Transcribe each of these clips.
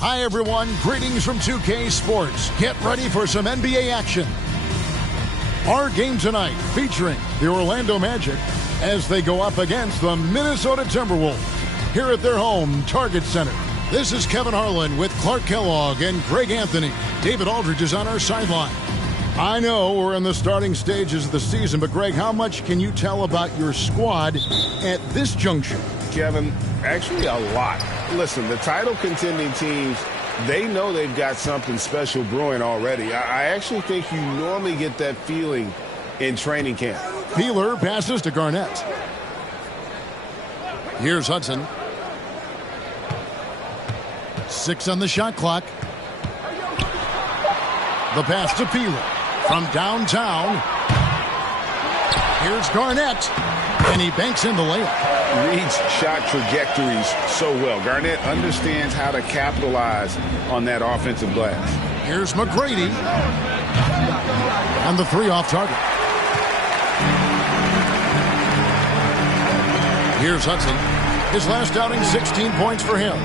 Hi, everyone. Greetings from 2K Sports. Get ready for some NBA action. Our game tonight featuring the Orlando Magic as they go up against the Minnesota Timberwolves here at their home Target Center. This is Kevin Harlan with Clark Kellogg and Greg Anthony. David Aldridge is on our sideline. I know we're in the starting stages of the season, but Greg, how much can you tell about your squad at this juncture? Kevin, actually a lot. Listen, the title contending teams, they know they've got something special brewing already. I actually think you normally get that feeling in training camp. Peeler passes to Garnett. Here's Hudson. 6 on the shot clock. The pass to Peeler from downtown. Here's Garnett, and he banks in the layup. Reads shot trajectories so well. Garnett understands how to capitalize on that offensive glass. Here's McGrady. And the 3 off target. Here's Hudson. His last outing, 16 points for him.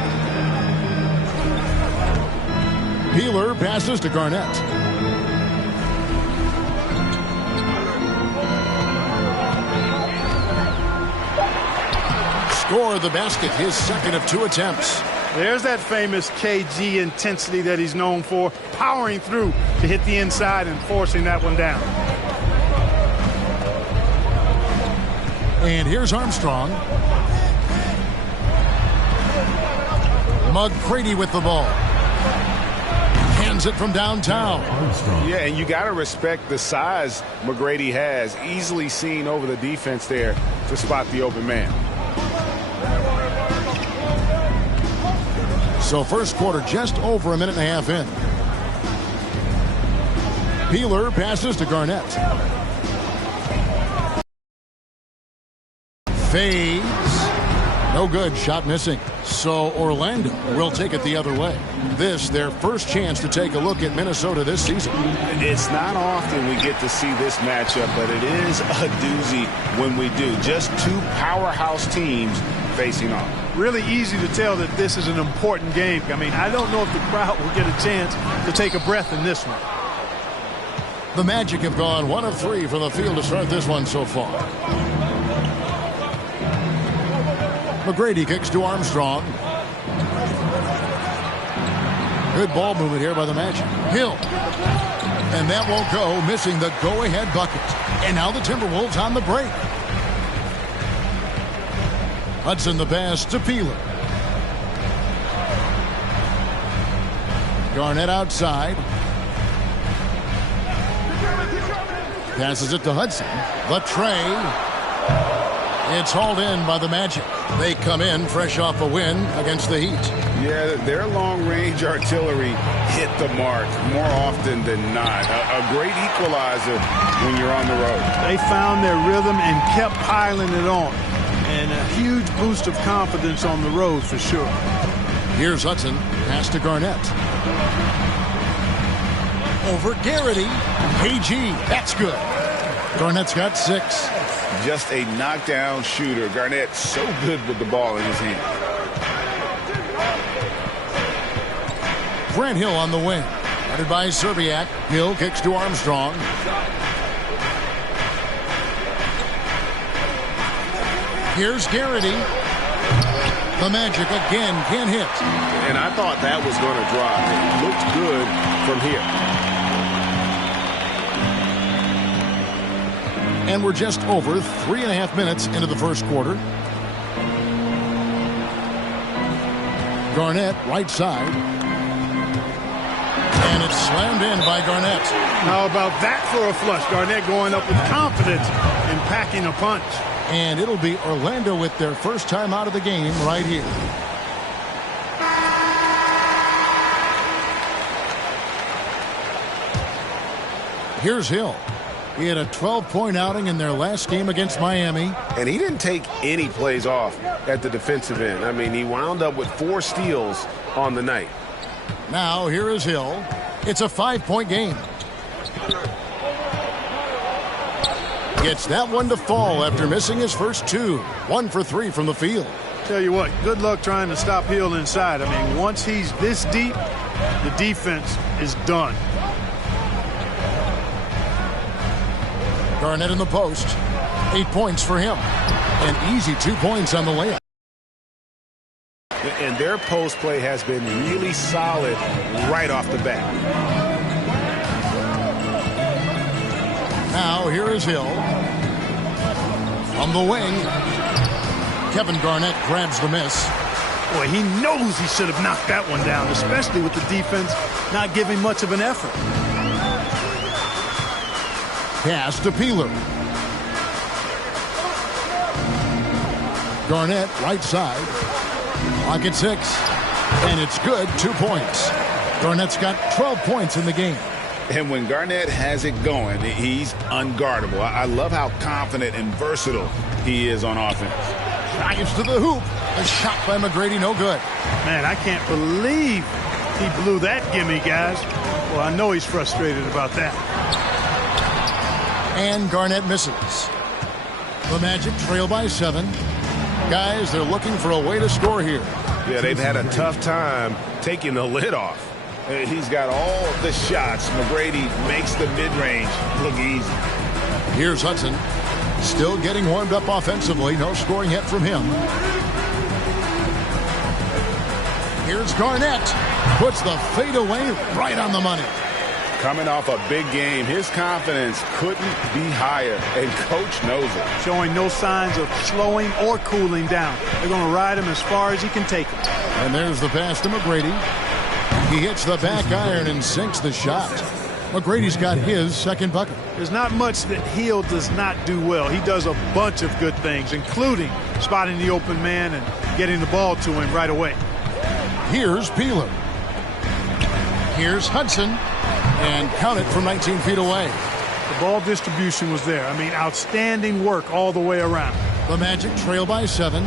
Peeler passes to Garnett. Score the basket, his second of 2 attempts. There's that famous KG intensity that he's known for, powering through to hit the inside and forcing that one down. And here's Armstrong. McGrady with the ball. Hands it from downtown. Yeah, and you got to respect the size McGrady has. Easily seen over the defense there to spot the open man. So first quarter just over a minute and a half in. Peeler passes to Garnett. Fades. No good. Shot missing. So Orlando will take it the other way. This their first chance to take a look at Minnesota this season. It's not often we get to see this matchup, but it is a doozy when we do. Just 2 powerhouse teams facing off. Really easy to tell that this is an important game. I mean, I don't know if the crowd will get a chance to take a breath in this one. The Magic have gone 1 of 3 from the field to start this one so far. McGrady kicks to Armstrong. Good ball movement here by the Magic. Hill. And that won't go, missing the go-ahead bucket. And now the Timberwolves on the break. Hudson the pass to Peeler. Garnett outside. Passes it to Hudson. The tray. It's hauled in by the Magic. They come in fresh off a win against the Heat. Yeah, their long-range artillery hit the mark more often than not. A great equalizer when you're on the road. They found their rhythm and kept piling it on. And a huge boost of confidence on the road for sure. Here's Hudson. Pass to Garnett. Over Garrity. KG. That's good. Garnett's got 6. Just a knockdown shooter. Garnett so good with the ball in his hand. Grant Hill on the wing. Headed by Serbiak. Hill kicks to Armstrong. Here's Garrity. The Magic again can't hit. And I thought that was going to drop. It looked good from here. And we're just over 3.5 minutes into the first quarter. Garnett, right side. And it's slammed in by Garnett. How about that for a flush? Garnett going up with confidence and packing a punch. And it'll be Orlando with their first time out of the game right here. Here's Hill. He had a 12-point outing in their last game against Miami. And he didn't take any plays off at the defensive end. I mean, he wound up with 4 steals on the night. Now, here is Hill. It's a 5-point game. Gets that one to fall after missing his first 2. 1 for 3 from the field. Tell you what, good luck trying to stop Hill inside. I mean, once he's this deep, the defense is done. Garnett in the post. 8 points for him. An easy 2 points on the layup. And their post play has been really solid right off the bat. Now here is Hill. From the wing. Kevin Garnett grabs the miss. Boy, he knows he should have knocked that one down, especially with the defense not giving much of an effort. Pass to Peeler. Garnett, right side. Clock at 6. And it's good. 2 points. Garnett's got 12 points in the game. And when Garnett has it going, he's unguardable. I love how confident and versatile he is on offense. Drives to the hoop. A shot by McGrady, no good. Man, I can't believe he blew that gimme, guys. Well, I know he's frustrated about that. And Garnett misses. The Magic trail by 7. Guys, they're looking for a way to score here. Yeah, they've had a tough time taking the lid off. He's got all the shots. McGrady makes the mid-range look easy. Here's Hudson. Still getting warmed up offensively. No scoring yet from him. Here's Garnett. Puts the fadeaway right on the money. Coming off a big game, his confidence couldn't be higher, and coach knows it. Showing no signs of slowing or cooling down. They're going to ride him as far as he can take him. And there's the pass to McGrady. He hits the back iron and sinks the shot. McGrady's got his second bucket. There's not much that Hill does not do well. He does a bunch of good things, including spotting the open man and getting the ball to him right away. Here's Peeler. Here's Hudson. And count it from 19 feet away. The ball distribution was there. I mean, outstanding work all the way around. The Magic trail by 7.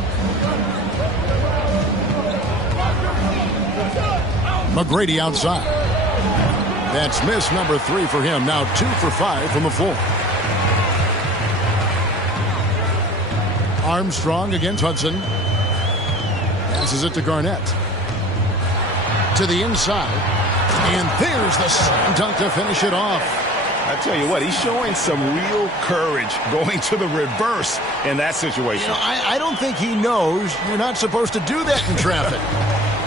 McGrady outside. That's miss number 3 for him. Now 2 for 5 from the floor. Armstrong against Hudson. Passes it to Garnett. To the inside. And there's the slam dunk to finish it off. I tell you what, he's showing some real courage going to the reverse in that situation. You know, I don't think he knows you're not supposed to do that in traffic.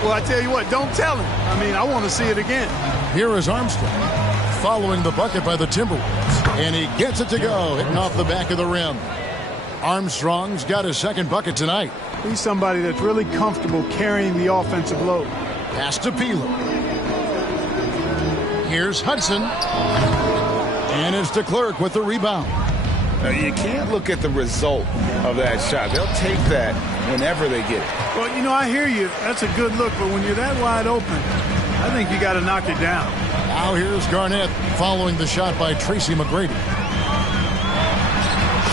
Well, I tell you what, don't tell him. I mean, I want to see it again. Here is Armstrong following the bucket by the Timberwolves. And he gets it to go, hitting off the back of the rim. Armstrong's got his second bucket tonight. He's somebody that's really comfortable carrying the offensive load. Pass to Peeler. Here's Hudson. And it's DeClerc with the rebound. Now, you can't look at the result of that shot. They'll take that whenever they get it. Well, you know, I hear you. That's a good look. But when you're that wide open, I think you got to knock it down. Now here's Garnett following the shot by Tracy McGrady.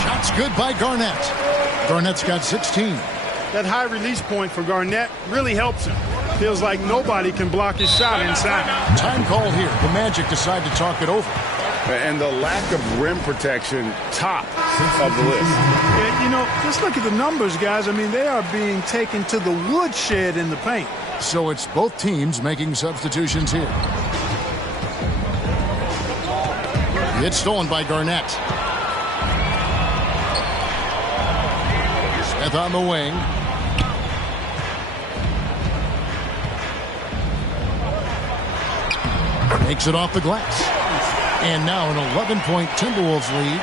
Shot's good by Garnett. Garnett's got 16. That high release point for Garnett really helps him. Feels like nobody can block his shot inside. Time call here. The Magic decide to talk it over. And the lack of rim protection, top of the list. Yeah, you know, just look at the numbers, guys. I mean, they are being taken to the woodshed in the paint. So it's both teams making substitutions here. It's stolen by Garnett. Smith on the wing. Makes it off the glass. And now an 11-point Timberwolves lead.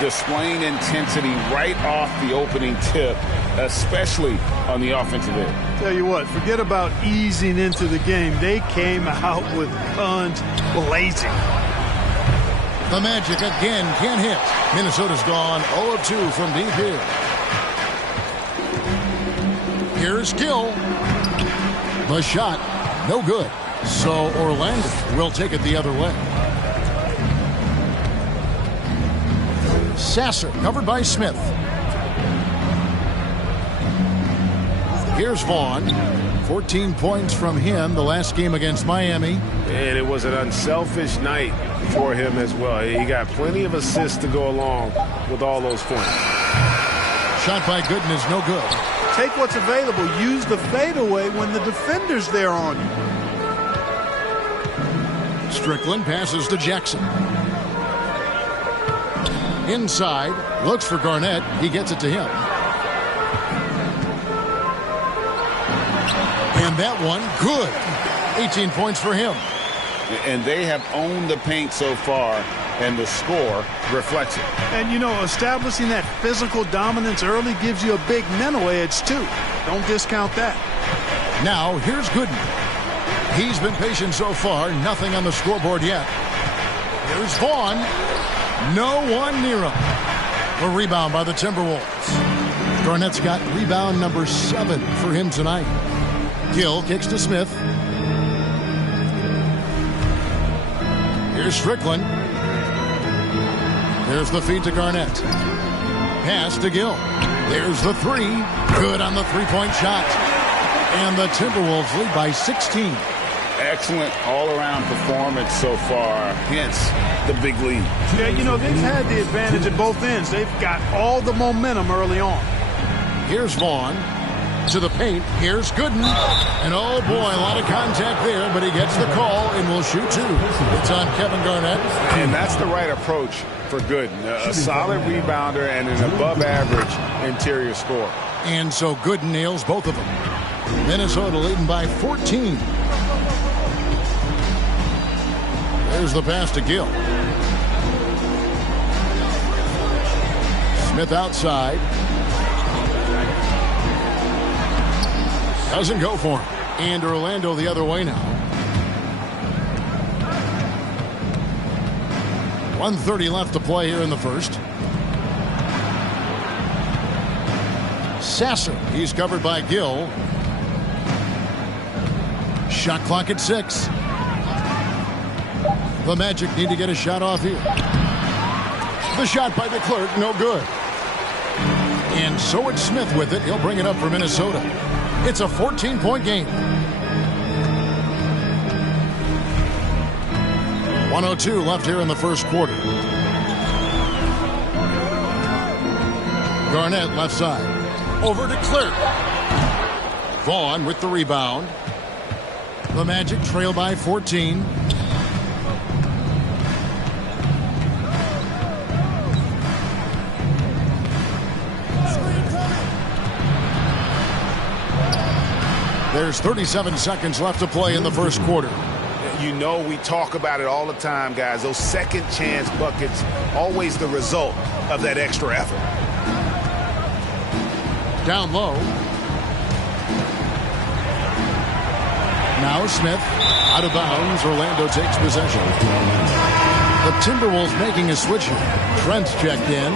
Displaying intensity right off the opening tip, especially on the offensive end. Tell you what, forget about easing into the game. They came out with guns blazing. The Magic again can't hit. Minnesota's gone 0 of 2 from deep here. Here's Gill. The shot, no good. So Orlando will take it the other way. Sasser covered by Smith. Here's Vaughn. 14 points from him the last game against Miami. And it was an unselfish night for him as well. He got plenty of assists to go along with all those points. Shot by Gooden is no good. Take what's available. Use the fadeaway when the defender's there on you. Strickland passes to Jackson. Inside, looks for Garnett. He gets it to him. And that one, good. 18 points for him. And they have owned the paint so far, and the score reflects it. And, you know, establishing that physical dominance early gives you a big mental edge, too. Don't discount that. Now, here's Gooden. He's been patient so far. Nothing on the scoreboard yet. Here's Vaughn. No one near him. A rebound by the Timberwolves. Garnett's got rebound number 7 for him tonight. Gill kicks to Smith. Here's Strickland. There's the feed to Garnett. Pass to Gill. There's the 3. Good on the three-point shot. And the Timberwolves lead by 16. Excellent all-around performance so far, hence the big lead. Yeah, you know, they've had the advantage at both ends. They've got all the momentum early on. Here's Vaughn to the paint. Here's Gooden. And oh boy, a lot of contact there, but he gets the call and will shoot 2. It's on Kevin Garnett. And that's the right approach for Gooden. A solid rebounder and an above-average interior score. And so Gooden nails both of them. Minnesota leading by 14. There's the pass to Gill. Smith outside. Doesn't go for him. And Orlando the other way now. 1:30 left to play here in the first. Sasser, he's covered by Gill. Shot clock at 6. The Magic need to get a shot off here. The shot by the clerk, no good. And so it's Smith with it. He'll bring it up for Minnesota. It's a 14-point game. 1:02 left here in the first quarter. Garnett left side. Over to Clerk. Vaughn with the rebound. The Magic trail by 14. There's 37 seconds left to play in the first quarter. You know, we talk about it all the time, guys. Those second chance buckets, always the result of that extra effort. Down low. Now Smith out of bounds. Orlando takes possession. The Timberwolves making a switch here. Trent's checked in.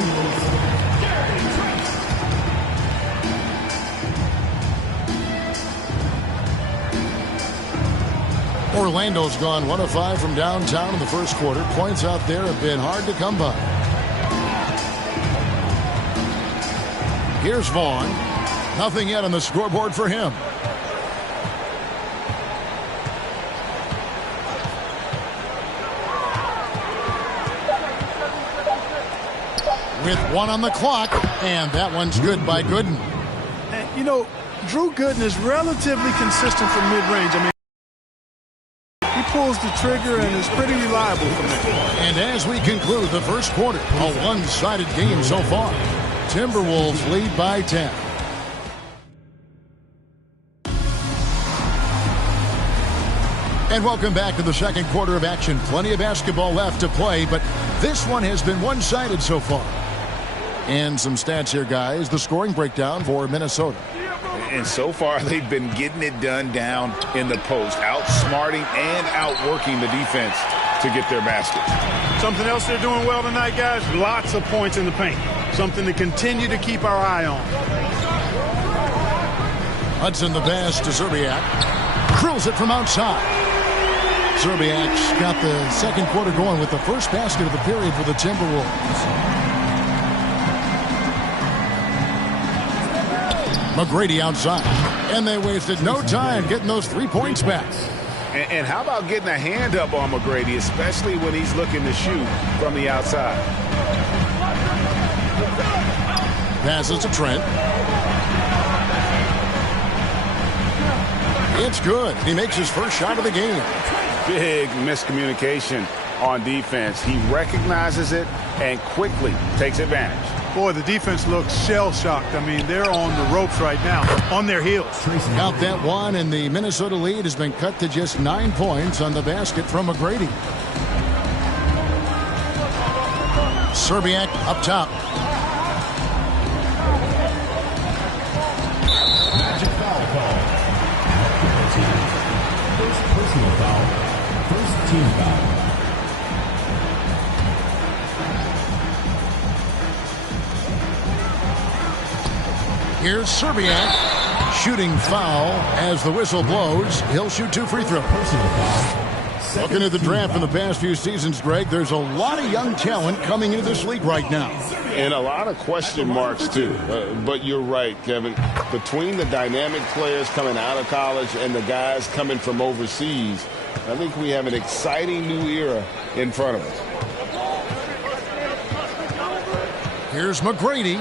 Orlando's gone 1 of 5 from downtown in the first quarter. Points out there have been hard to come by. Here's Vaughn. Nothing yet on the scoreboard for him. With 1 on the clock, and that one's good by Gooden. And, you know, Drew Gooden is relatively consistent from mid-range. I mean, he pulls the trigger and is pretty reliable from there. And as we conclude the first quarter, a one-sided game so far. Timberwolves lead by 10. And welcome back to the second quarter of action. Plenty of basketball left to play, but this one has been one-sided so far. And some stats here, guys. The scoring breakdown for Minnesota. And so far, they've been getting it done down in the post, outsmarting and outworking the defense to get their baskets. Something else they're doing well tonight, guys, lots of points in the paint. Something to continue to keep our eye on. Hudson the pass to Zerbiak. Drills it from outside. Zerbiak's got the second quarter going with the first basket of the period for the Timberwolves. McGrady outside. And they wasted no time getting those 3 points back. And how about getting a hand up on McGrady, especially when he's looking to shoot from the outside? Passes to Trent. It's good. He makes his first shot of the game. Big miscommunication on defense. He recognizes it and quickly takes advantage. Boy, the defense looks shell-shocked. I mean, they're on the ropes right now, on their heels. Count that one, and the Minnesota lead has been cut to just 9 points on the basket from McGrady. Serbiak up top. Magic foul call. First personal foul. First team foul. Here's Serbiak. Shooting foul as the whistle blows. He'll shoot 2 free throws. Personal foul. Looking at the draft in the past few seasons, Greg, there's a lot of young talent coming into this league right now. And a lot of question marks, too. But you're right, Kevin. Between the dynamic players coming out of college and the guys coming from overseas, I think we have an exciting new era in front of us. Here's McGrady.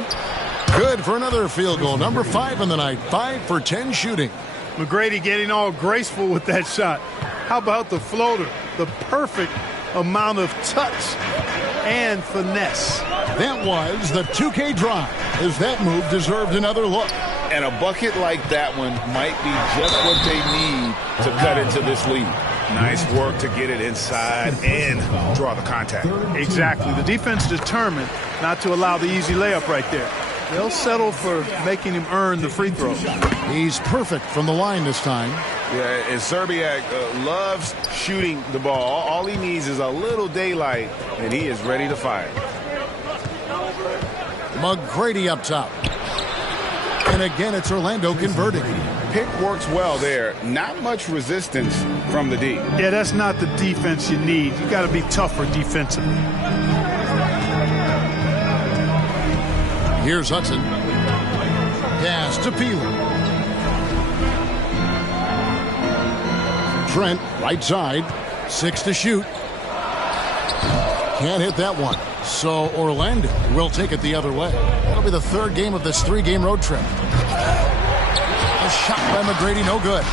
Good for another field goal. Number 5 in the night. 5 for 10 shooting. McGrady getting all graceful with that shot. How about the floater? The perfect amount of touch and finesse. That was the 2K drive, as that move deserved another look. And a bucket like that one might be just what they need to cut into this lead. Nice work to get it inside and draw the contact. Exactly. The defense determined not to allow the easy layup right there. They'll settle for making him earn the free throw. He's perfect from the line this time. Yeah, and Serbiak loves shooting the ball. All he needs is a little daylight, and he is ready to fire. McGrady up top. And again, it's Orlando converting. Pick works well there. Not much resistance from the D. Yeah, that's not the defense you need. You got to be tougher defensively. Here's Hudson. Pass to Peeler. Trent, right side. 6 to shoot. Can't hit that one. So Orlando will take it the other way. That'll be the 3rd game of this 3-game road trip. A shot by McGrady, no good.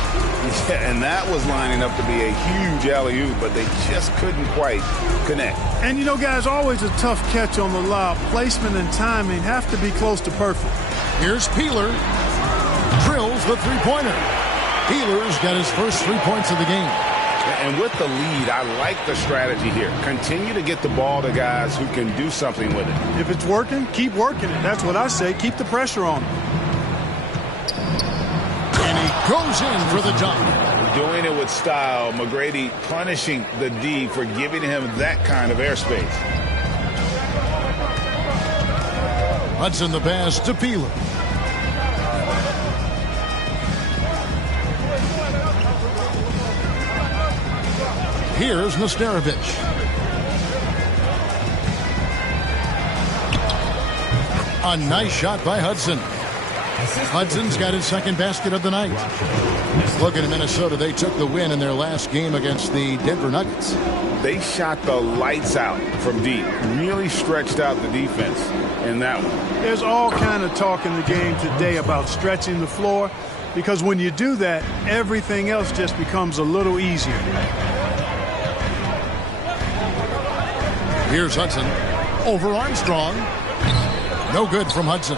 Yeah, and that was lining up to be a huge alley-oop, but they just couldn't quite connect. And, you know, guys, always a tough catch on the lob. Placement and timing have to be close to perfect. Here's Peeler. Drills the three-pointer. Peeler's got his first 3 points of the game. And with the lead, I like the strategy here. Continue to get the ball to guys who can do something with it. If it's working, keep working it. That's what I say. Keep the pressure on him. And he goes in for the dunk. Doing it with style. McGrady punishing the D for giving him that kind of airspace. Hudson the pass to Peeler. Here's Nesterovic. A nice shot by Hudson. Hudson's got his 2nd basket of the night. Looking at Minnesota, they took the win in their last game against the Denver Nuggets. They shot the lights out from deep. Really stretched out the defense in that one. There's all kind of talk in the game today about stretching the floor, because when you do that, everything else just becomes a little easier. Here's Hudson over Armstrong. No good from Hudson.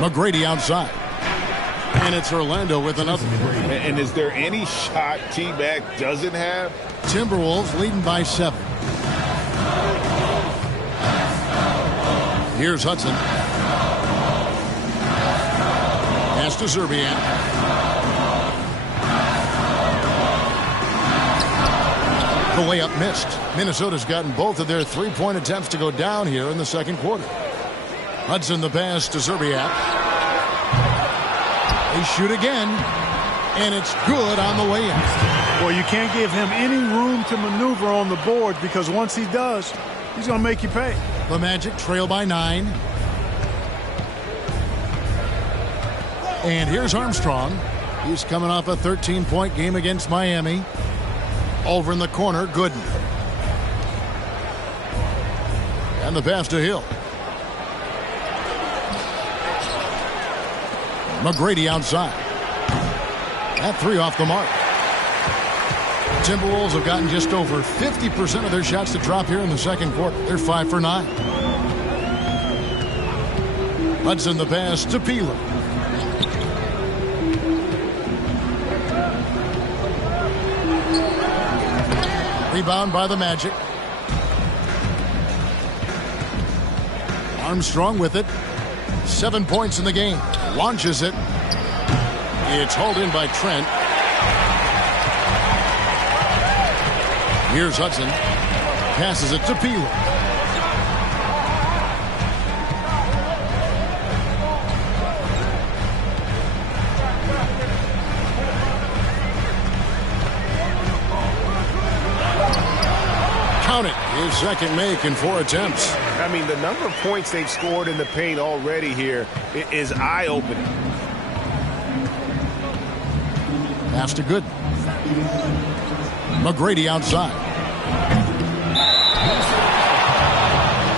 McGrady outside. And it's Orlando with another. And is there any shot T-Mac doesn't have? Timberwolves leading by 7. Here's Hudson. Pass to Serbiak. The layup missed. Minnesota's gotten both of their 3-point attempts to go down here in the 2nd quarter. Hudson the pass to Serbiak. They shoot again, and it's good on the way in. Well, you can't give him any room to maneuver on the board, because once he does, he's going to make you pay. The Magic trail by 9. And here's Armstrong. He's coming off a 13-point game against Miami. Over in the corner, Gooden. And the pass to Hill. McGrady outside. That three off the mark. Timberwolves have gotten just over 50% of their shots to drop here in the second quarter. They're 5 for 9. Hudson the pass to Peeler. Rebound by the Magic. Armstrong with it. 7 points in the game. Launches it. It's hauled in by Trent. Here's Hudson. Passes it to Peeler. Count it. His second make in 4 attempts. I mean, the number of points they've scored in the paint already here is eye-opening. Pass to Gooden. McGrady outside.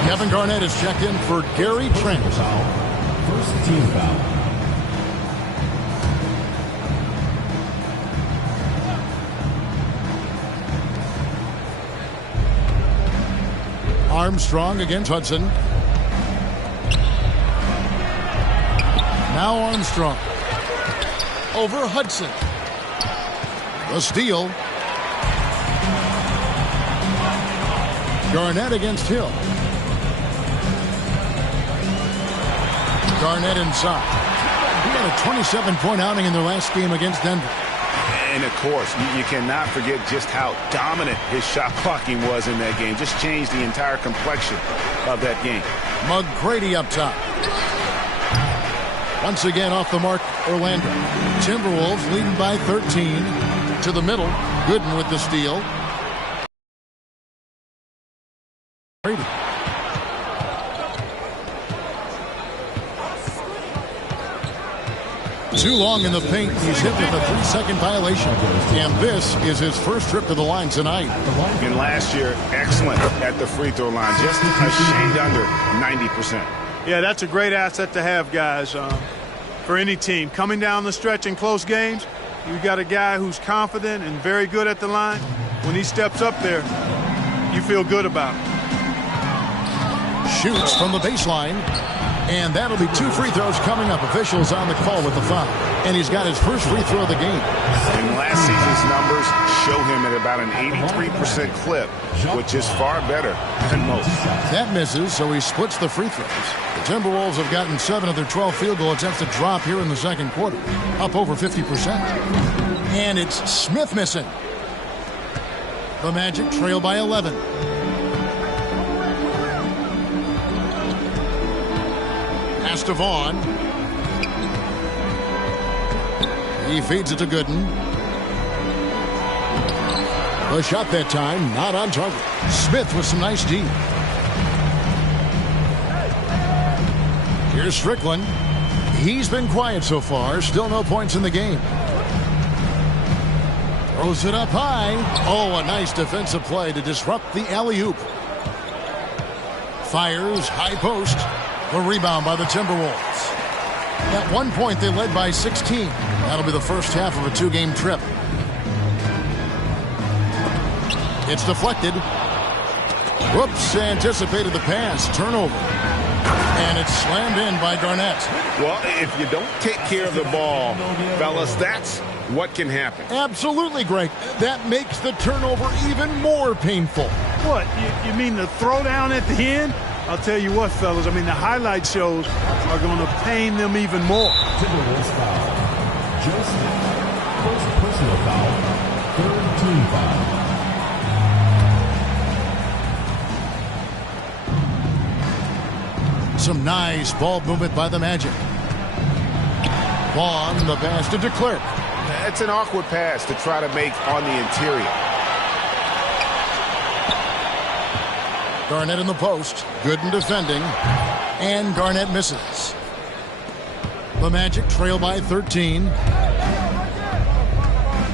Kevin Garnett is checked in for Gary Trent. First team foul. Armstrong against Hudson. Now Armstrong. Over Hudson. The steal. Garnett against Hill. Garnett inside. He had a 27-point outing in their last game against Denver. And, of course, you cannot forget just how dominant his shot blocking was in that game. Just changed the entire complexion of that game. McGrady up top. Once again off the mark, Orlando. Timberwolves leading by 13. To the middle. Gooden with the steal. Brady. Too long in the paint. He's hit with a 3-second violation. And this is his first trip to the line tonight. And last year, excellent at the free throw line. Just a shade under 90%. Yeah, that's a great asset to have, guys, for any team. Coming down the stretch in close games, you got a guy who's confident and very good at the line. When he steps up there, you feel good about it. Shoots from the baseline. And that'll be 2 free throws coming up. Officials on the call with the foul. And he's got his first free throw of the game. And last season's numbers show him at about an 83% clip, which is far better than most. That misses, so he splits the free throws. The Timberwolves have gotten 7 of their 12 field goal attempts to drop here in the second quarter, up over 50%. And it's Smith missing. The Magic trail by 11. Pass to Vaughn. He feeds it to Gooden. The shot that time, not on target. Smith with some nice D. Here's Strickland. He's been quiet so far. Still no points in the game. Throws it up high. Oh, a nice defensive play to disrupt the alley-oop. Fires, high post. The rebound by the Timberwolves. At one point, they led by 16. That'll be the first half of a 2-game trip. It's deflected. Whoops, anticipated the pass. Turnover. And it's slammed in by Garnett. Well, if you don't take care of the ball, fellas, that's what can happen. Absolutely, Greg. That makes the turnover even more painful. What, you mean the throwdown at the end? I'll tell you what, fellas, I mean, the highlight shows are going to pain them even more. Timberwolves foul. Joseph. First personal foul. Third team foul. Some nice ball movement by the Magic. Vaughn, the pass to DeClerc. It's an awkward pass to try to make on the interior. Garnett in the post. Gooden defending. And Garnett misses. The Magic trail by 13.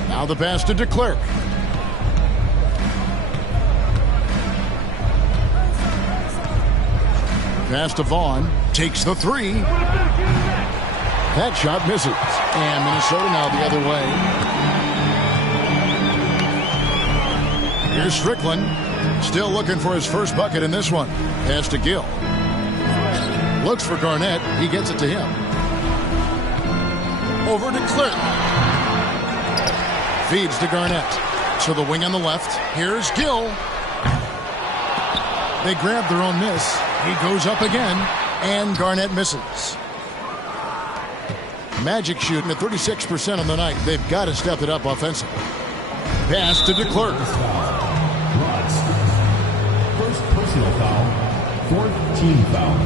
Now the pass to DeClerc. Pass to Vaughn. Takes the three. That shot misses. And Minnesota now the other way. Here's Strickland. Still looking for his first bucket in this one. Pass to Gill. Looks for Garnett. He gets it to him. Over to Clerk. Feeds to Garnett. To the wing on the left. Here's Gill. They grab their own miss. He goes up again. And Garnett misses. Magic shooting at 36% on the night. They've got to step it up offensively. Pass to DeClerc. First personal foul. Fourth team foul.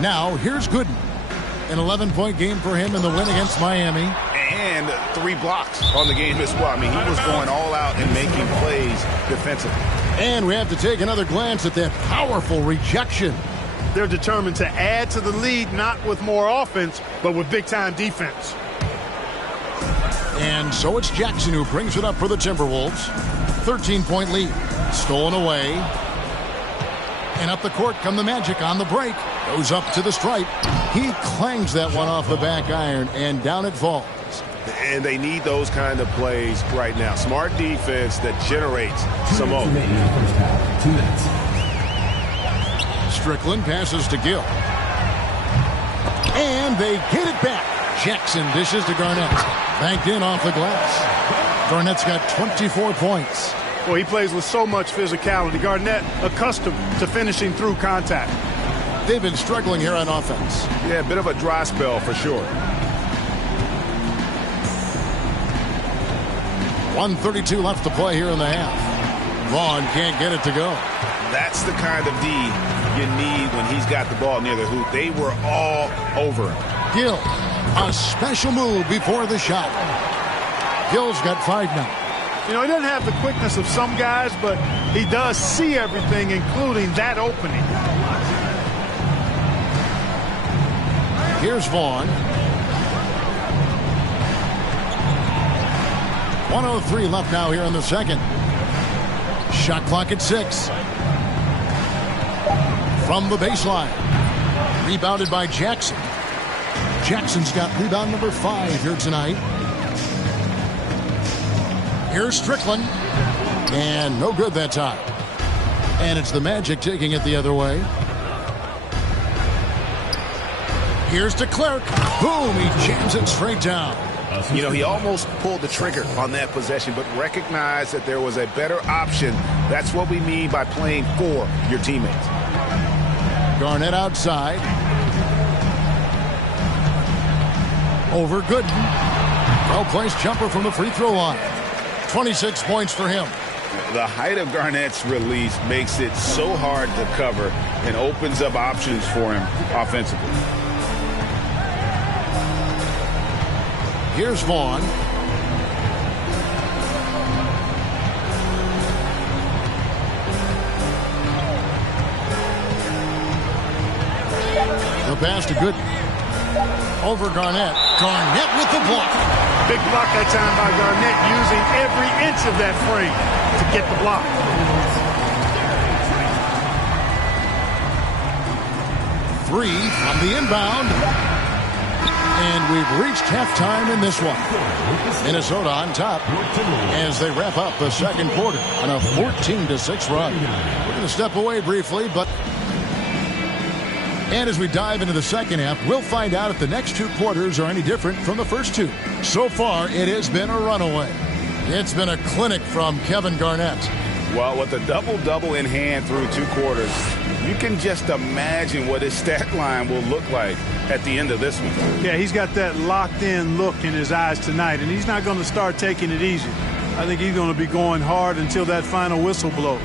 Now here's Gooden. An 11-point game for him in the win against Miami. And 3 blocks on the game as well. I mean, he was going all out and making plays defensively. And we have to take another glance at that powerful rejection. They're determined to add to the lead, not with more offense, but with big-time defense. And so it's Jackson who brings it up for the Timberwolves. 13-point lead. Stolen away. And up the court come the Magic on the break. Goes up to the stripe. He clangs that one off the back iron, and down it falls. And they need those kind of plays right now. Smart defense that generates some more. 2 minutes. Strickland passes to Gill. And they get it back. Jackson dishes to Garnett. Banked in off the glass. Garnett's got 24 points. Well, he plays with so much physicality. Garnett accustomed to finishing through contact. They've been struggling here on offense. Yeah, a bit of a dry spell for sure. 1:32 left to play here in the half. Vaughn can't get it to go. That's the kind of D you need when he's got the ball near the hoop. They were all over him. Gill, a special move before the shot. Gill's got 5 now. You know, he doesn't have the quickness of some guys, but he does see everything, including that opening. Here's Vaughn. 1:03 left now here in the second. Shot clock at 6. From the baseline. Rebounded by Jackson. Jackson's got rebound number 5 here tonight. Here's Strickland. And no good that time. And it's the Magic taking it the other way. Here's DeClerc. Boom, he jams it straight down. You know, he almost pulled the trigger on that possession, but recognized that there was a better option. That's what we mean by playing for your teammates. Garnett outside. Over Gooden. Well-placed jumper from the free throw line. 26 points for him. The height of Garnett's release makes it so hard to cover and opens up options for him offensively. Here's Vaughn. The pass to Gooden. Over Garnett. Garnett with the block. Big block that time by Garnett, using every inch of that frame to get the block. Three from the inbound. And we've reached halftime in this one. Minnesota on top as they wrap up the second quarter on a 14-6 run. We're going to step away briefly, and as we dive into the second half, we'll find out if the next 2 quarters are any different from the first 2. So far, it has been a runaway. It's been a clinic from Kevin Garnett. Well, with a double-double in hand through 2 quarters, you can just imagine what his stat line will look like at the end of this one. Yeah, he's got that locked-in look in his eyes tonight, and he's not going to start taking it easy. I think he's going to be going hard until that final whistle blows.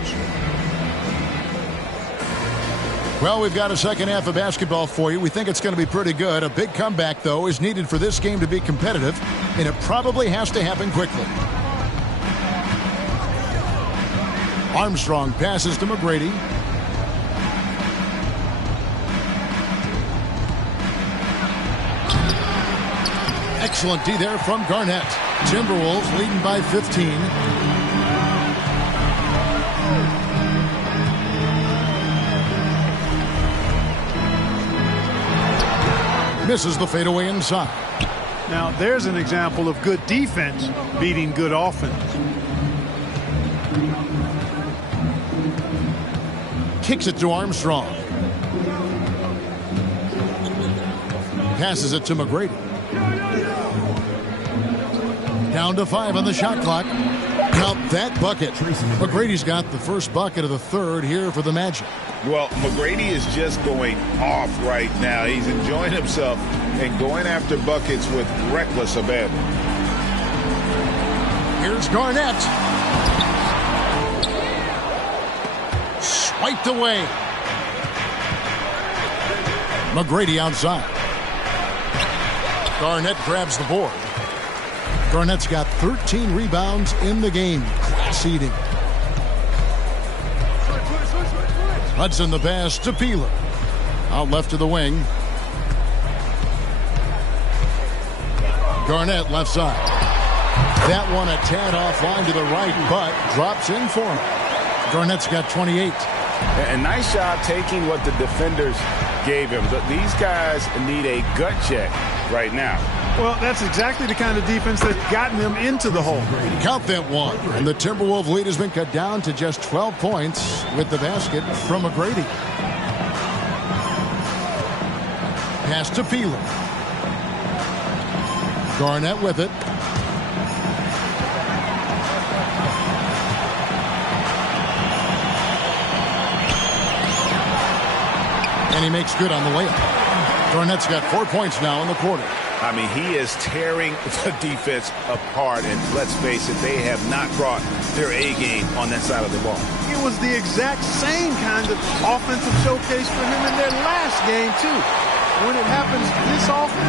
Well, we've got a second half of basketball for you. We think it's going to be pretty good. A big comeback, though, is needed for this game to be competitive, and it probably has to happen quickly. Armstrong passes to McGrady. Excellent D there from Garnett. Timberwolves leading by 15. Misses the fadeaway inside. Now, there's an example of good defense beating good offense. Kicks it to Armstrong. Passes it to McGrady. Down to 5 on the shot clock. Now that bucket. McGrady's got the first bucket of the third here for the Magic. Well, McGrady is just going off right now. He's enjoying himself and going after buckets with reckless abandon. Here's Garnett. Swiped away. McGrady outside. Garnett grabs the board. Garnett's got 13 rebounds in the game. Class eating. Hudson the pass to Peeler. Out left to the wing. Garnett left side. That one a tad offline to the right, but drops in for him. Garnett's got 28. A nice job taking what the defenders gave him. These guys need a gut check right now. Well, that's exactly the kind of defense that's gotten them into the hole. Count that one. And the Timberwolves lead has been cut down to just 12 points with the basket from McGrady. Pass to Peeler. Garnett with it. And he makes good on the layup. Garnett's got 4 points now in the quarter. I mean, he is tearing the defense apart, and let's face it, they have not brought their A game on that side of the ball. It was the exact same kind of offensive showcase for him in their last game, too. When it happens this often,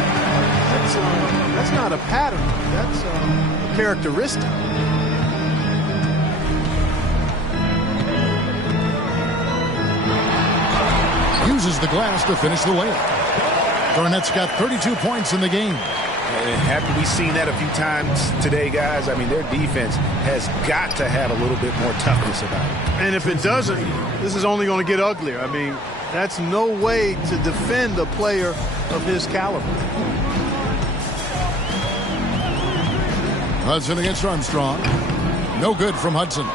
that's not a pattern. That's a characteristic. Uses the glass to finish the layup. Garnett's got 32 points in the game. And haven't we seen that a few times today, guys? I mean, their defense has got to have a little bit more toughness about it. And if it doesn't, this is only going to get uglier. I mean, that's no way to defend a player of his caliber. Hudson against Armstrong. No good from Hudson.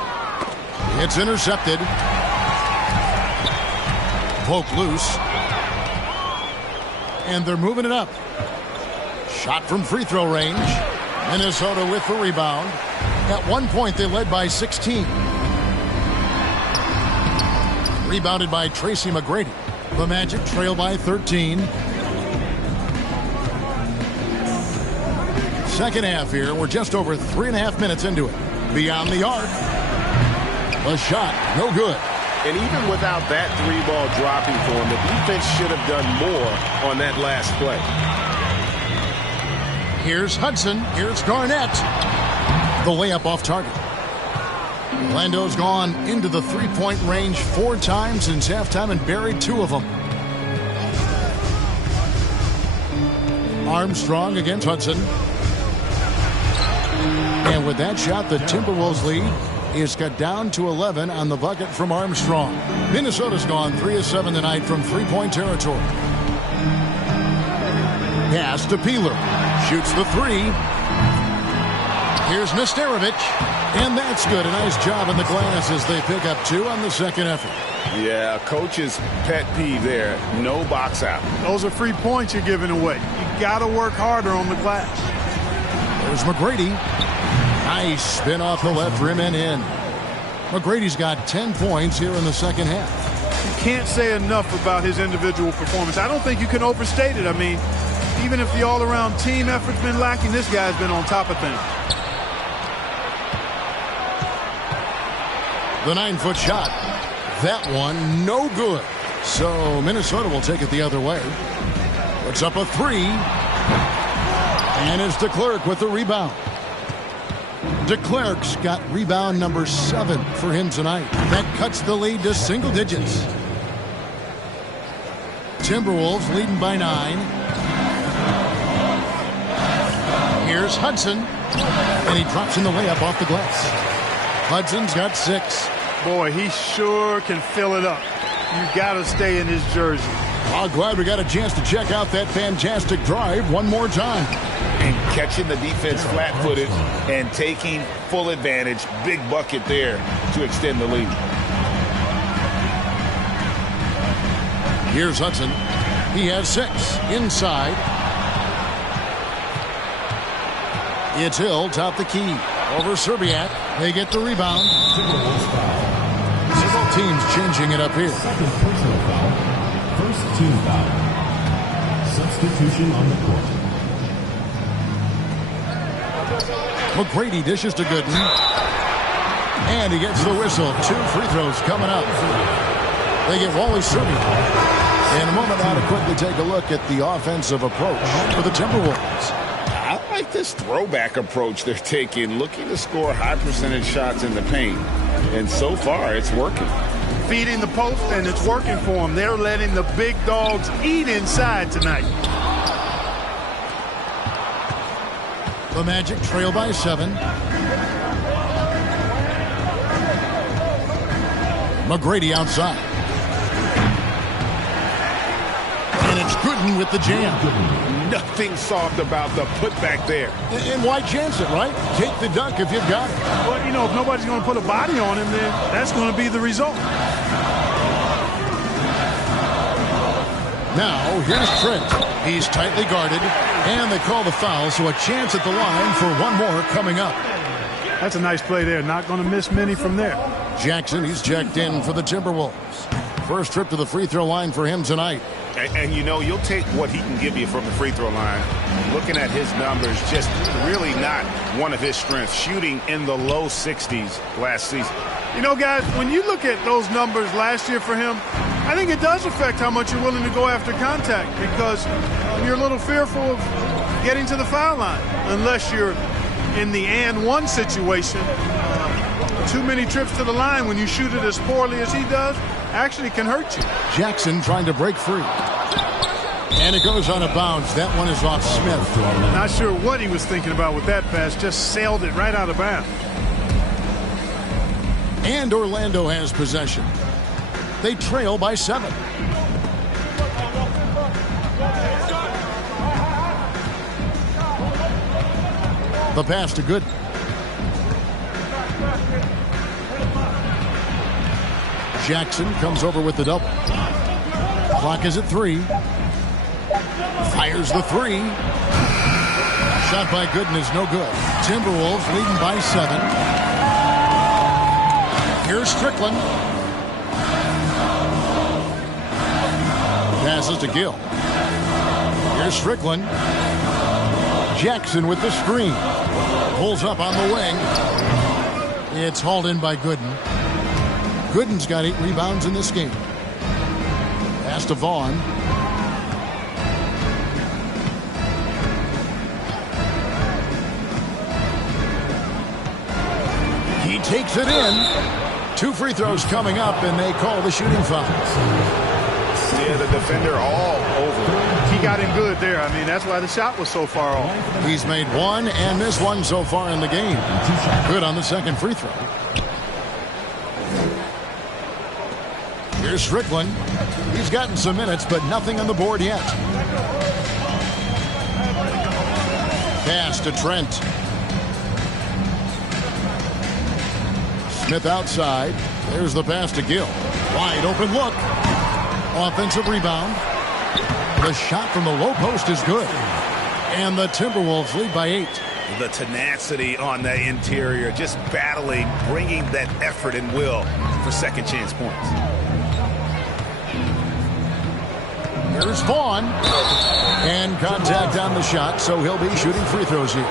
It's intercepted. Poke loose. And they're moving it up. Shot from free throw range. Minnesota with the rebound. At one point, they led by 16. Rebounded by Tracy McGrady. The Magic trail by 13. Second half here. We're just over 3.5 minutes into it. Beyond the arc. The shot, no good. And even without that three ball dropping for him, the defense should have done more on that last play. Here's Hudson. Here's Garnett. The layup off target. Orlando's gone into the three-point range 4 times since halftime and buried 2 of them. Armstrong against Hudson. And with that shot, the Timberwolves lead is cut down to 11 on the bucket from Armstrong. Minnesota's gone 3 of 7 tonight from three-point territory. Pass to Peeler. Shoots the 3. Here's Nesterovic. And that's good. A nice job in the glass as they pick up 2 on the second effort. Yeah, coach's pet peeve there. No box out. Those are free points you're giving away. You got to work harder on the glass. There's McGrady. Nice spin off the left rim and in. McGrady's got 10 points here in the second half. You can't say enough about his individual performance. I don't think you can overstate it. I mean, even if the all-around team effort's been lacking, this guy's been on top of things. The 9-foot shot. That one, no good. So Minnesota will take it the other way. Puts up a 3. And it's DeClerc with the rebound. DeClerc's got rebound number 7 for him tonight. That cuts the lead to single digits. Timberwolves leading by 9. Here's Hudson. And he drops in the layup off the glass. Hudson's got 6. Boy, he sure can fill it up. You got to stay in his jersey. Oh, glad we got a chance to check out that fantastic drive one more time. And catching the defense flat-footed and taking full advantage. Big bucket there to extend the lead. Here's Hudson. He has 6 inside. It's Hill, top the key. Over Serbiak. They get the rebound. Both teams changing it up here. Second personal foul. First team foul. Substitution on the court. McGrady dishes to Gooden. And he gets the whistle. 2 free throws coming up. They get Wally Serbiak. In a moment now to quickly take a look at the offensive approach for the Timberwolves. I like this throwback approach they're taking, looking to score high percentage shots in the paint. And so far, it's working. Feeding the post, and it's working for them. They're letting the big dogs eat inside tonight. The Magic trail by 7. McGrady outside. And it's Gooden with the jam. Nothing soft about the putback there. And why chance it, right? Take the dunk if you've got it. Well, you know, if nobody's going to put a body on him, then that's going to be the result. Now, here's Trent. He's tightly guarded, and they call the foul, so a chance at the line for one more coming up. That's a nice play there. Not going to miss many from there. Jackson, he's checked in for the Timberwolves. First trip to the free throw line for him tonight. And you know, you'll take what he can give you from the free throw line. Looking at his numbers, just really not one of his strengths. Shooting in the low 60s last season. You know, guys, when you look at those numbers last year for him, I think it does affect how much you're willing to go after contact, because you're a little fearful of getting to the foul line unless you're in the and one situation. Too many trips to the line when you shoot it as poorly as he does actually can hurt you. Jackson trying to break free. And it goes on a bounce. That one is off Smith. Not sure what he was thinking about with that pass. Just sailed it right out of bounds. And Orlando has possession. They trail by 7. The pass to Gooden. Jackson comes over with the double. Clock is at 3. Fires the 3. Shot by Gooden is no good. Timberwolves leading by 7. Here's Strickland. Passes to Gill. Here's Strickland. Jackson with the screen. Pulls up on the wing. It's hauled in by Gooden. Gooden's got 8 rebounds in this game. Pass to Vaughn. He takes it in. 2 free throws coming up, and they call the shooting foul. Yeah, the defender all over. He got him good there. I mean, that's why the shot was so far off. He's made 1 and missed 1 so far in the game. Good on the second free throw. Here's Strickland. He's gotten some minutes, but nothing on the board yet. Pass to Trent. Smith outside. There's the pass to Gill. Wide open look. Offensive rebound. The shot from the low post is good. And the Timberwolves lead by 8. The tenacity on the interior, just battling, bringing that effort and will for second chance points. Here's Vaughn. And contact on the shot, so he'll be shooting free throws here.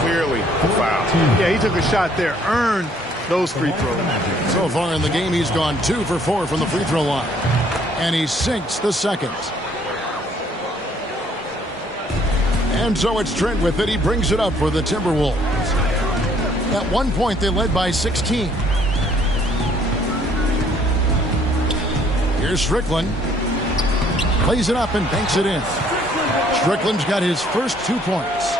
Clearly a foul. Yeah, he took a shot there, earned those free throws. So far in the game, he's gone 2 for 4 from the free throw line. And he sinks the second. And so it's Trent with it. He brings it up for the Timberwolves. At one point, they led by 16. Here's Strickland. Plays it up and banks it in. Strickland's got his first 2 points.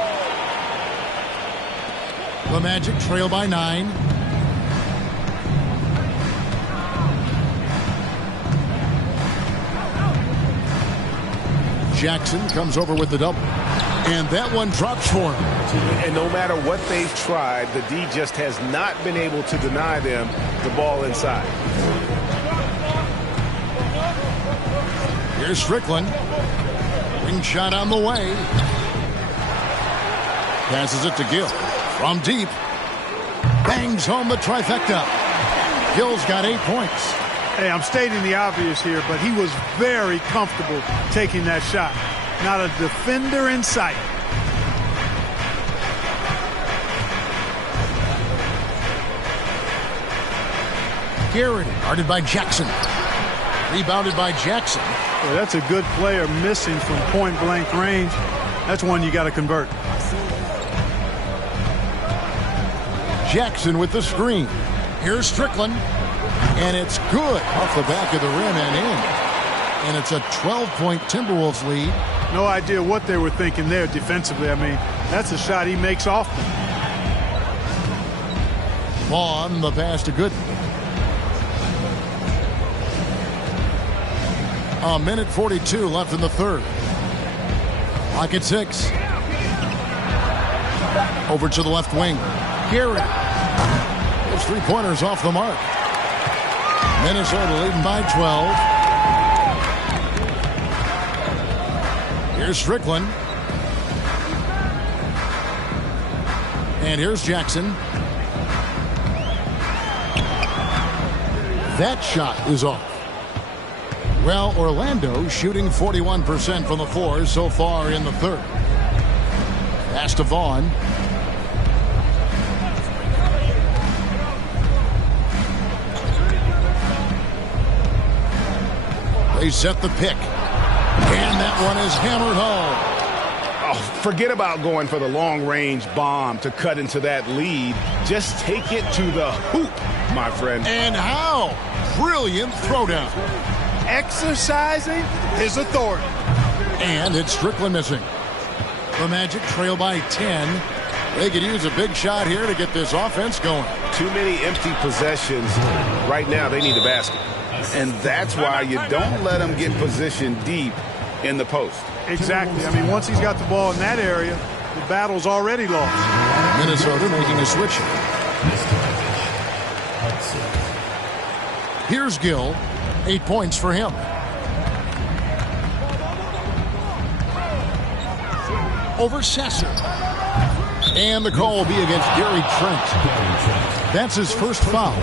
The Magic trail by 9. Jackson comes over with the double. And that one drops for him. And no matter what they've tried, the D just has not been able to deny them the ball inside. Here's Strickland. Ring shot on the way. Passes it to Gill. From deep. Bangs home the trifecta. Gill's got 8 points. Hey, I'm stating the obvious here, but he was very comfortable taking that shot. Not a defender in sight. Garrett guarded by Jackson. Rebounded by Jackson. Well, that's a good player missing from point-blank range. That's one you got to convert. Jackson with the screen. Here's Strickland. And it's good off the back of the rim and in. And it's a 12-point Timberwolves lead. No idea what they were thinking there defensively. I mean, that's a shot he makes often. Vaughn, the pass to Gooden. A minute 42 left in the third. Clock at 6. Over to the left wing. Garrett. Those three-pointers off the mark. Minnesota leading by 12. Here's Strickland. And here's Jackson. That shot is off. Well, Orlando shooting 41% from the floor so far in the third. Pass to Vaughn. They set the pick. And that one is hammered home. Oh, forget about going for the long-range bomb to cut into that lead. Just take it to the hoop, my friend. And how? Brilliant throwdown. Exercising his authority. And it's Strickland missing. The Magic trail by 10. They could use a big shot here to get this offense going. Too many empty possessions. Right now, they need a basket. And that's why you don't let them get positioned deep in the post. Exactly. I mean, once he's got the ball in that area, the battle's already lost. Minnesota making a switch. Here's Gill. 8 points for him. Over Sasser. And the call will be against Gary Trent. That's his first foul.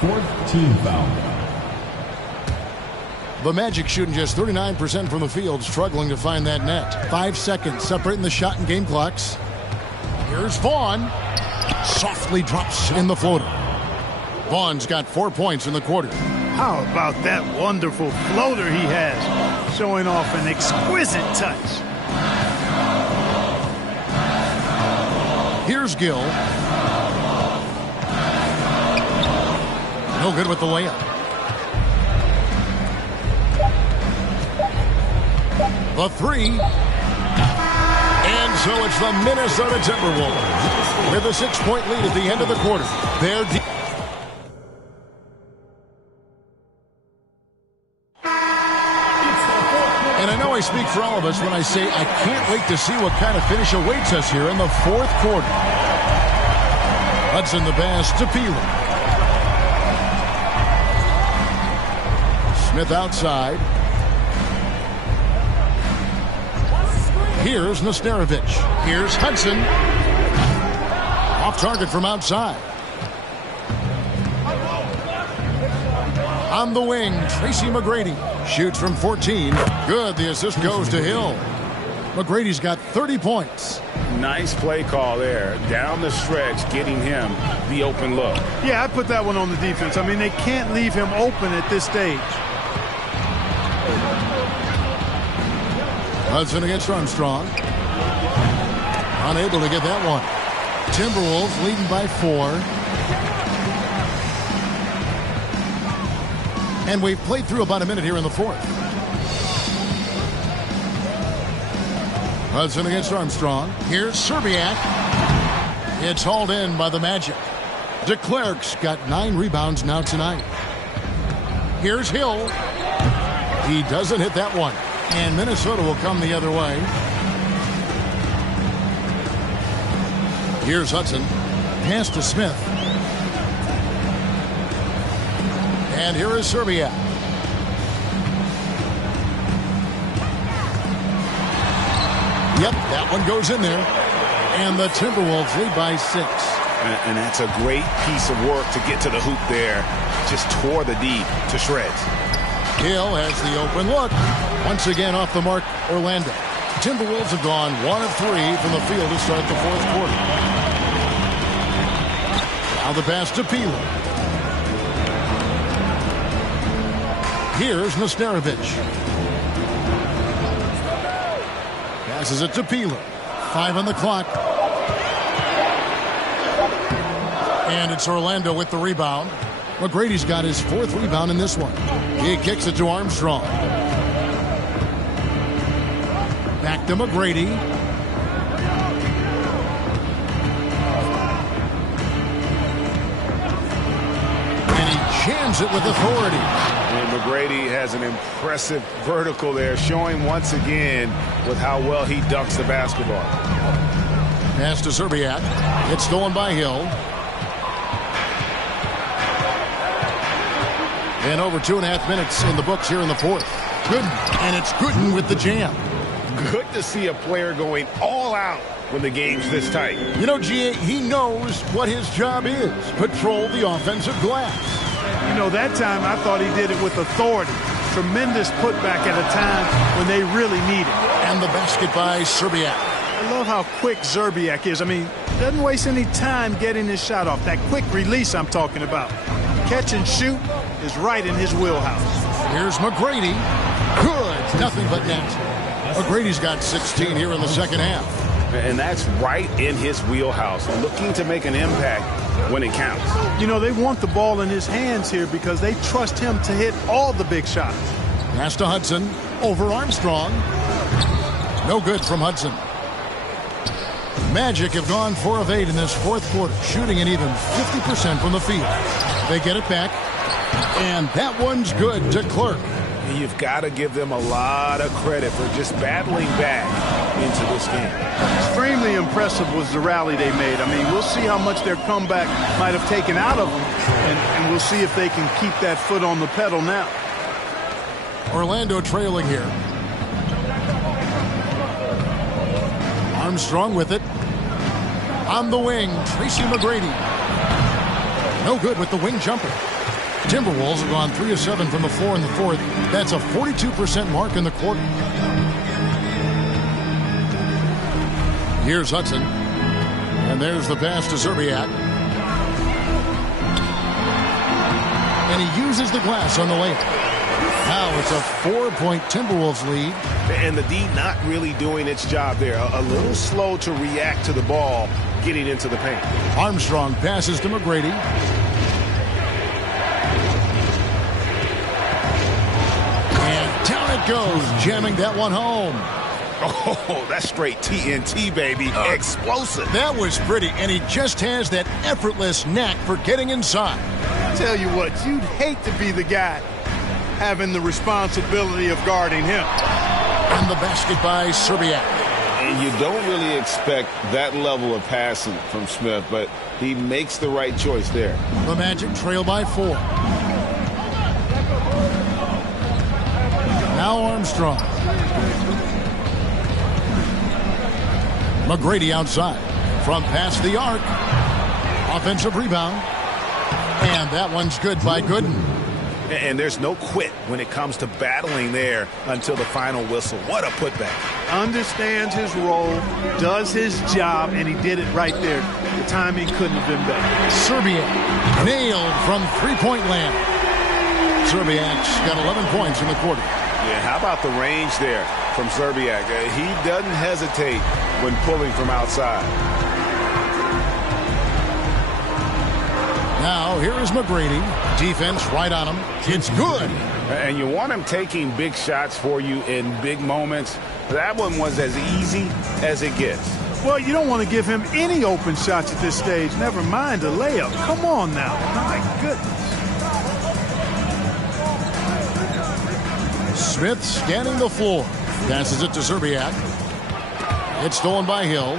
4th team foul. The Magic shooting just 39% from the field, struggling to find that net. 5 seconds separating the shot and game clocks. Here's Vaughn. Softly drops in the floater. Vaughn's got 4 points in the quarter. How about that wonderful floater he has, showing off an exquisite touch. Here's Gill. No good with the layup. The three. And so it's the Minnesota Timberwolves with a 6-point lead at the end of the quarter. They're deep. And I know I speak for all of us when I say I can't wait to see what kind of finish awaits us here in the fourth quarter. Hudson the pass to Pila. Smith outside. Here's Nesterovic. Here's Hudson. Off target from outside. On the wing, Tracy McGrady shoots from 14. Good. The assist goes to Hill. McGrady's got 30 points. Nice play call there. Down the stretch, getting him the open look. Yeah, I put that one on the defense. I mean, they can't leave him open at this stage. Hudson against Armstrong. Unable to get that one. Timberwolves leading by 4. And we've played through about a minute here in the fourth. Hudson against Armstrong. Here's Serbiak. It's hauled in by the Magic. DeClerc's got 9 rebounds now tonight. Here's Hill. He doesn't hit that one. And Minnesota will come the other way. Here's Hudson. Pass to Smith. And here is Serbia. Yep, that one goes in there. And the Timberwolves lead by 6. And that's a great piece of work to get to the hoop there. Just tore the D to shreds. Hill has the open look. Once again off the mark, Orlando. Timberwolves have gone 1 of 3 from the field to start the fourth quarter. Now the pass to Peeler. Here's Nesterovic. Passes it to Peeler. 5 on the clock. And it's Orlando with the rebound. McGrady's got his 4th rebound in this one. He kicks it to Armstrong. Back to McGrady. And he jams it with authority. And McGrady has an impressive vertical there, showing once again with how well he dunks the basketball. Pass to Zerbiak. It's stolen by Hill. And over 2.5 minutes in the books here in the fourth. Gooden. And it's Gooden with the jam. Good to see a player going all out when the game's this tight. You know, G.A., he knows what his job is. Patrol the offensive glass. You know, that time I thought he did it with authority. Tremendous putback at a time when they really need it. And the basket by Serbiak. I love how quick Zerbiak is. I mean, doesn't waste any time getting his shot off. That quick release I'm talking about. Catch and shoot is right in his wheelhouse. Here's McGrady. Good. Nothing but net. McGrady's got 16 here in the second half. And that's right in his wheelhouse. Looking to make an impact when it counts. You know, they want the ball in his hands here because they trust him to hit all the big shots. Pass to Hudson. Over Armstrong. No good from Hudson. Magic have gone 4 of 8 in this fourth quarter, shooting an even 50% from the field. They get it back, and that one's good to Clerk. You've got to give them a lot of credit for just battling back into this game. Extremely impressive was the rally they made. I mean, we'll see how much their comeback might have taken out of them, and we'll see if they can keep that foot on the pedal now. Orlando trailing here. Armstrong with it. On the wing, Tracy McGrady. No good with the wing jumper. Timberwolves have gone 3 of 7 from the floor in the fourth. That's a 42% mark in the quarter. Here's Hudson. And there's the pass to Zerbiak. And he uses the glass on the layup. Now it's a 4-point Timberwolves lead. And the D not really doing its job there. A little slow to react to the ball getting into the paint. Armstrong passes to McGrady. And down it goes, jamming that one home. Oh, that's straight TNT, baby. Explosive. That was pretty, and he just has that effortless knack for getting inside. I tell you what, you'd hate to be the guy having the responsibility of guarding him. And the basket by Serbiak. And you don't really expect that level of passing from Smith, but he makes the right choice there. The Magic trail by 4. Now Armstrong. McGrady outside. From past the arc. Offensive rebound. And that one's good by Gooden. And there's no quit when it comes to battling there until the final whistle. What a putback. Understands his role, does his job, and he did it right there. The timing couldn't have been better. Serbiak nailed from three-point land. Serbiak's got 11 points in the quarter. Yeah, how about the range there from Serbiak? He doesn't hesitate when pulling from outside. Now, here is McGrady. Defense right on him. It's good. And you want him taking big shots for you in big moments. That one was as easy as it gets. Well, you don't want to give him any open shots at this stage. Never mind a layup. Come on now. My goodness. Smith scanning the floor. Passes it to Zerbiak. It's stolen by Hill.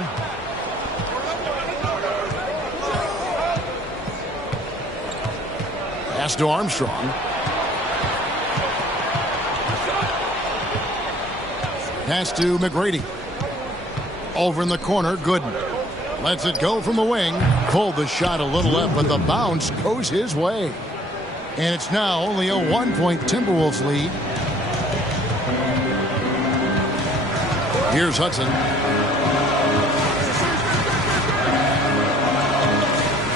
Pass to Armstrong. Pass to McGrady. Over in the corner, Gooden. Lets it go from the wing. Pulled the shot a little left, but the bounce goes his way. And it's now only a 1-point Timberwolves lead. Here's Hudson.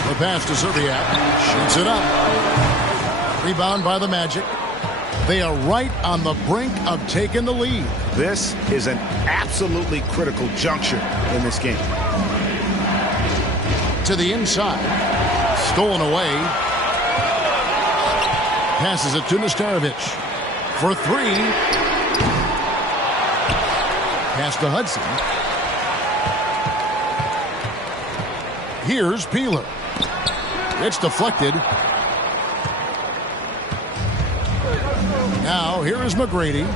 The pass to Zerbiak. Shoots it up. Rebound by the Magic. They are right on the brink of taking the lead. This is an absolutely critical juncture in this game. To the inside. Stolen away. Passes it to Nestarovic. For three. Pass to Hudson. Here's Peeler. It's deflected. Now, here is McGrady.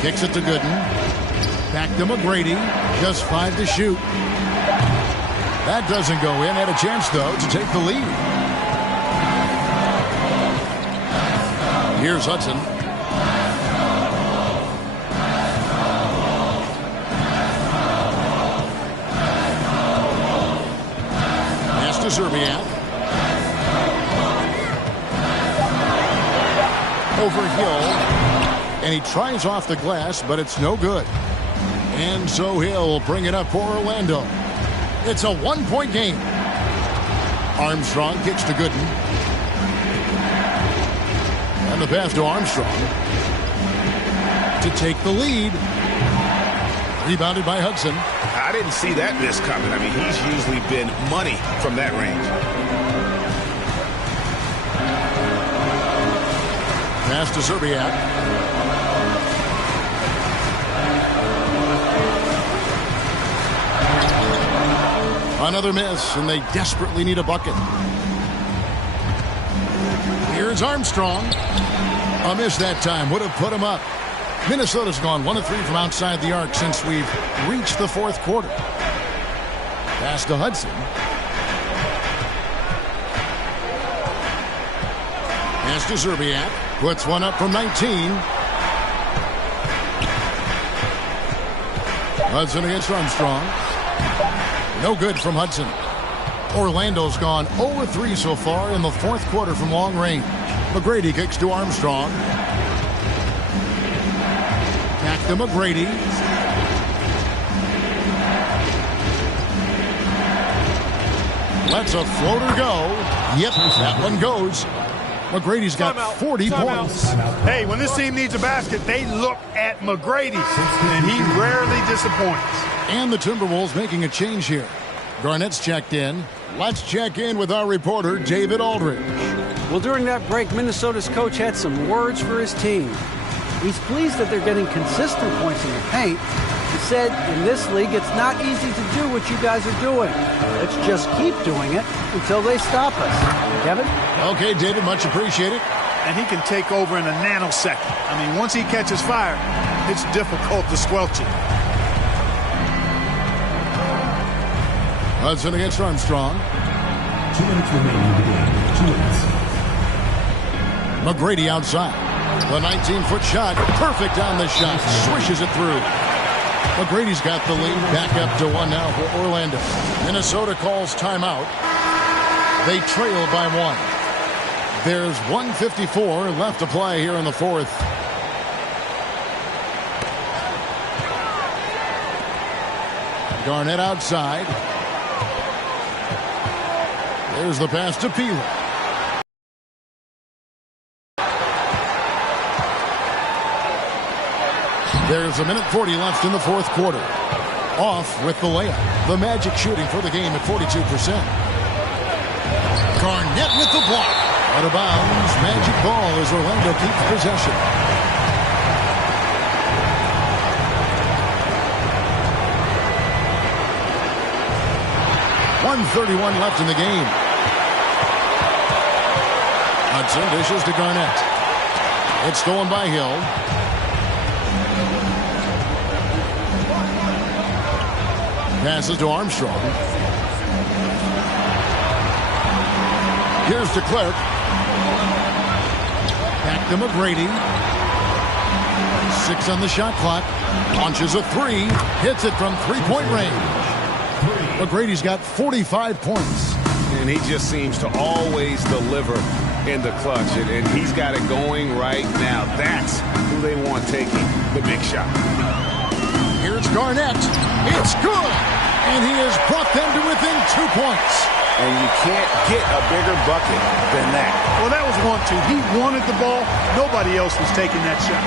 Kicks it to Gooden. Back to McGrady. Just 5 to shoot. That doesn't go in. Had a chance, though, to take the lead. Here's Hudson. Pass to Zerbiak. Over Hill. And he tries off the glass, but it's no good. And so Hill will bring it up for Orlando. It's a 1-point game. Armstrong kicks to Gooden. And the pass to Armstrong. To take the lead. Rebounded by Hudson. I didn't see that miss coming. I mean, he's usually been money from that range. Pass to Zerbiak. Another miss, and they desperately need a bucket. Here's Armstrong. A miss that time. Would have put him up. Minnesota's gone 1 of 3 from outside the arc since we've reached the fourth quarter. Pass to Hudson. Pass to Zerbiak. Puts one up from 19. Hudson against Armstrong. No good from Hudson. Orlando's gone 0-3 so far in the fourth quarter from long range. McGrady kicks to Armstrong. Back to McGrady. Lets a floater go. Yep, that one goes. McGrady's got 40 points. Hey, when this team needs a basket, they look at McGrady, and he rarely disappoints. And the Timberwolves making a change here. Garnett's checked in. Let's check in with our reporter, David Aldridge. Well, during that break, Minnesota's coach had some words for his team. He's pleased that they're getting consistent points in the paint. He said, in this league, it's not easy to do what you guys are doing. Let's just keep doing it until they stop us. Kevin? Okay, David, much appreciated. And he can take over in a nanosecond. I mean, once he catches fire, it's difficult to squelch it. Hudson against Armstrong. 2 minutes remaining in the game. 2 minutes. McGrady outside. The 19-foot shot. Perfect on the shot. Swishes it through. McGrady's got the lead. Back up to 1 now for Orlando. Minnesota calls timeout. They trail by 1. There's 1:54 left to play here in the fourth. Garnett outside. There's the pass to Peeler. There's 1:40 left in the fourth quarter. Off with the layup. The Magic shooting for the game at 42%. Garnett with the block. Out of bounds. Magic ball as Orlando keeps possession. 1:31 left in the game. Hudson dishes to Garnett. It's stolen by Hill. Passes to Armstrong. Here's to Clark. Back to McGrady. 6 on the shot clock. Launches a 3. Hits it from three-point range. McGrady's got 45 points. And he just seems to always deliver in the clutch. And he's got it going right now. That's who they want taking the big shot. Here's Garnett. It's good. And he has brought them to within 2 points. And you can't get a bigger bucket than that. Well, that was 1-2. He wanted the ball. Nobody else was taking that shot.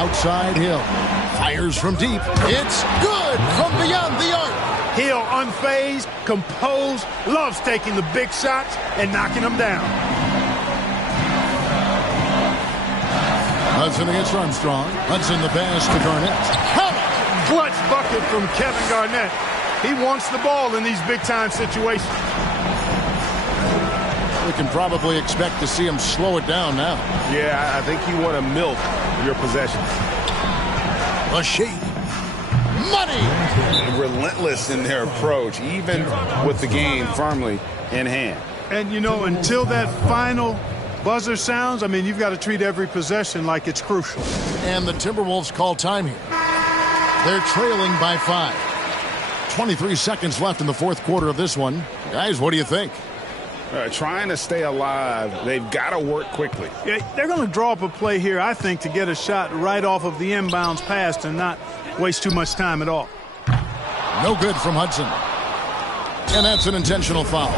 Outside Hill. Fires from deep. It's good from beyond the arc. Hill unfazed, composed, loves taking the big shots and knocking them down. Hudson against Armstrong. Hudson the pass to Garnett. Clutch bucket from Kevin Garnett. He wants the ball in these big-time situations. We can probably expect to see him slow it down now. Yeah, I think you want to milk your possessions. A shake. Money! Relentless in their approach, even with the game firmly in hand. And, you know, until that final buzzer sounds, I mean, you've got to treat every possession like it's crucial. And the Timberwolves call time here. They're trailing by 5. 23 seconds left in the fourth quarter of this one. Guys, what do you think? Trying to stay alive, they've got to work quickly. Yeah, they're going to draw up a play here, I think, to get a shot right off of the inbounds pass and not waste too much time at all. No good from Hudson. And that's an intentional foul.